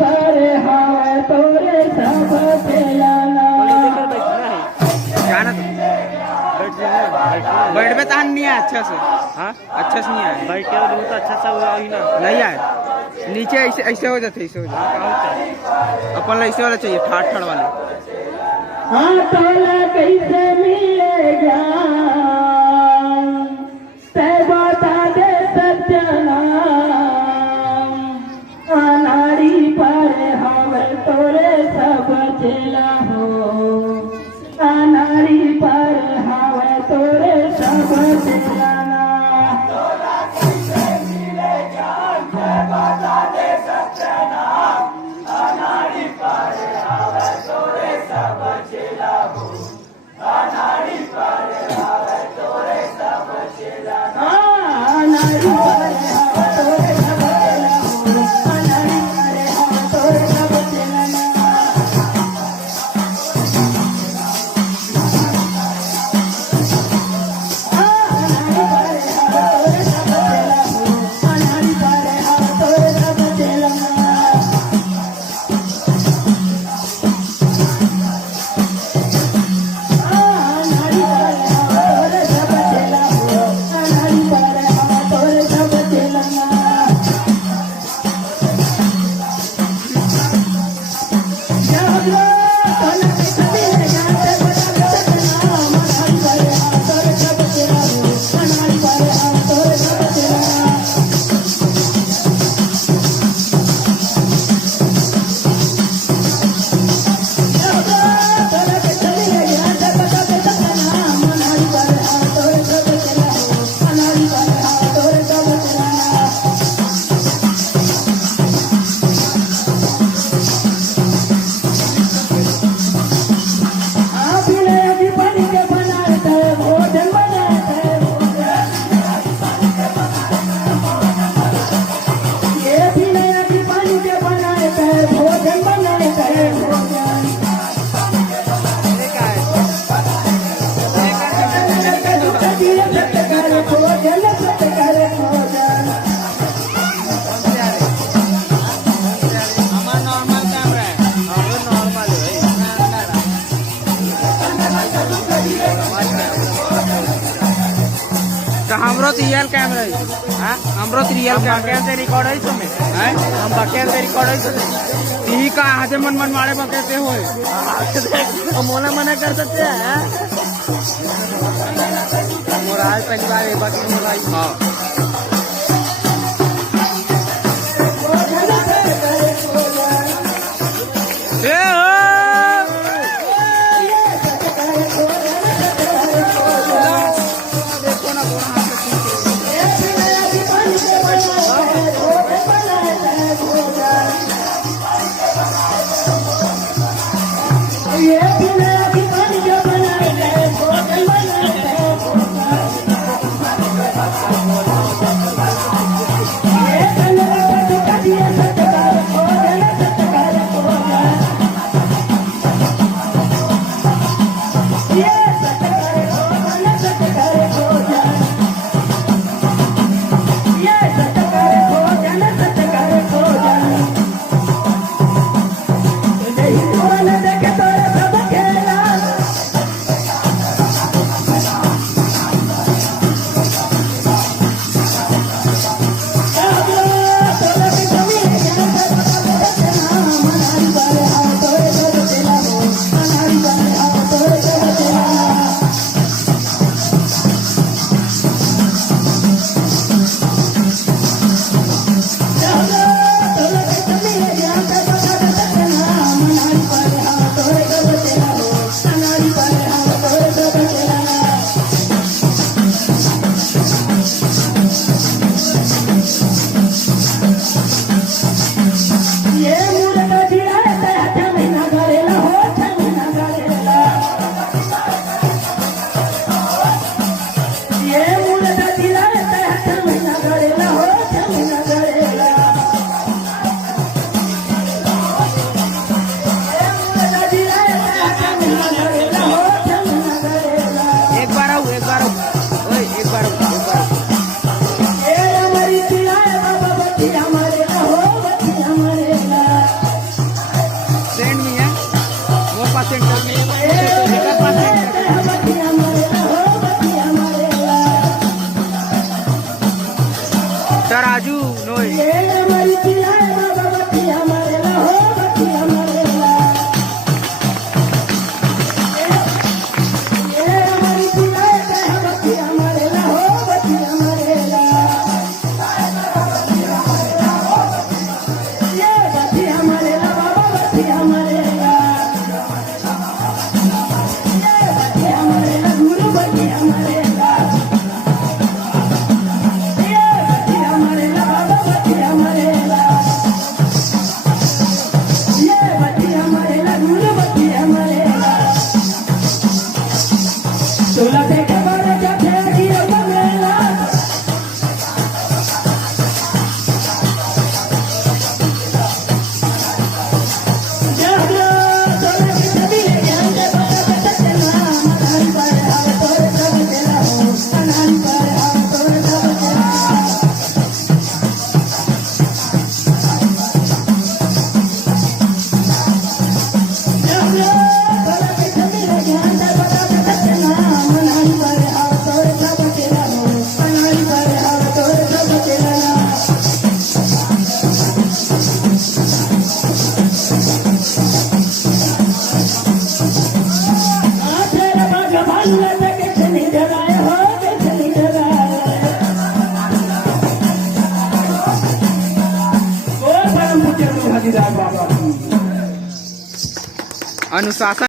पर हाय तोरे सब चलाना। जाना तो बैठ पे तान नहीं है अच्छा से। हाँ अच्छा से नहीं आया। भाई क्या बोलूं तो अच्छा सा हुआ ही ना। नहीं आया नीचे ऐसे ऐसे हो जाते ऐसे हो जाते। अपन ऐसे वाला चाहिए ठाड़ ठाड़ वाले। हाँ तोला कैसे मिलेगा तै बता दे सत्यनाम। अनाड़ी पर हवे तोरे सब चेला हो। अनाड़ी पर हवे तोरे सब चेलाना। तो हमरो तो रियल कैमरा है। हां हमरो तो रियल कैमरा से रिकॉर्ड है तो में हैं हम बके से रिकॉर्ड है तो यही का आधे मन मन मारे बकेते होए हम मोला मना कर सकते हैं। मोराल पहली बार एक बार मोराल हां देखे तोरे सब खेला अनुशासन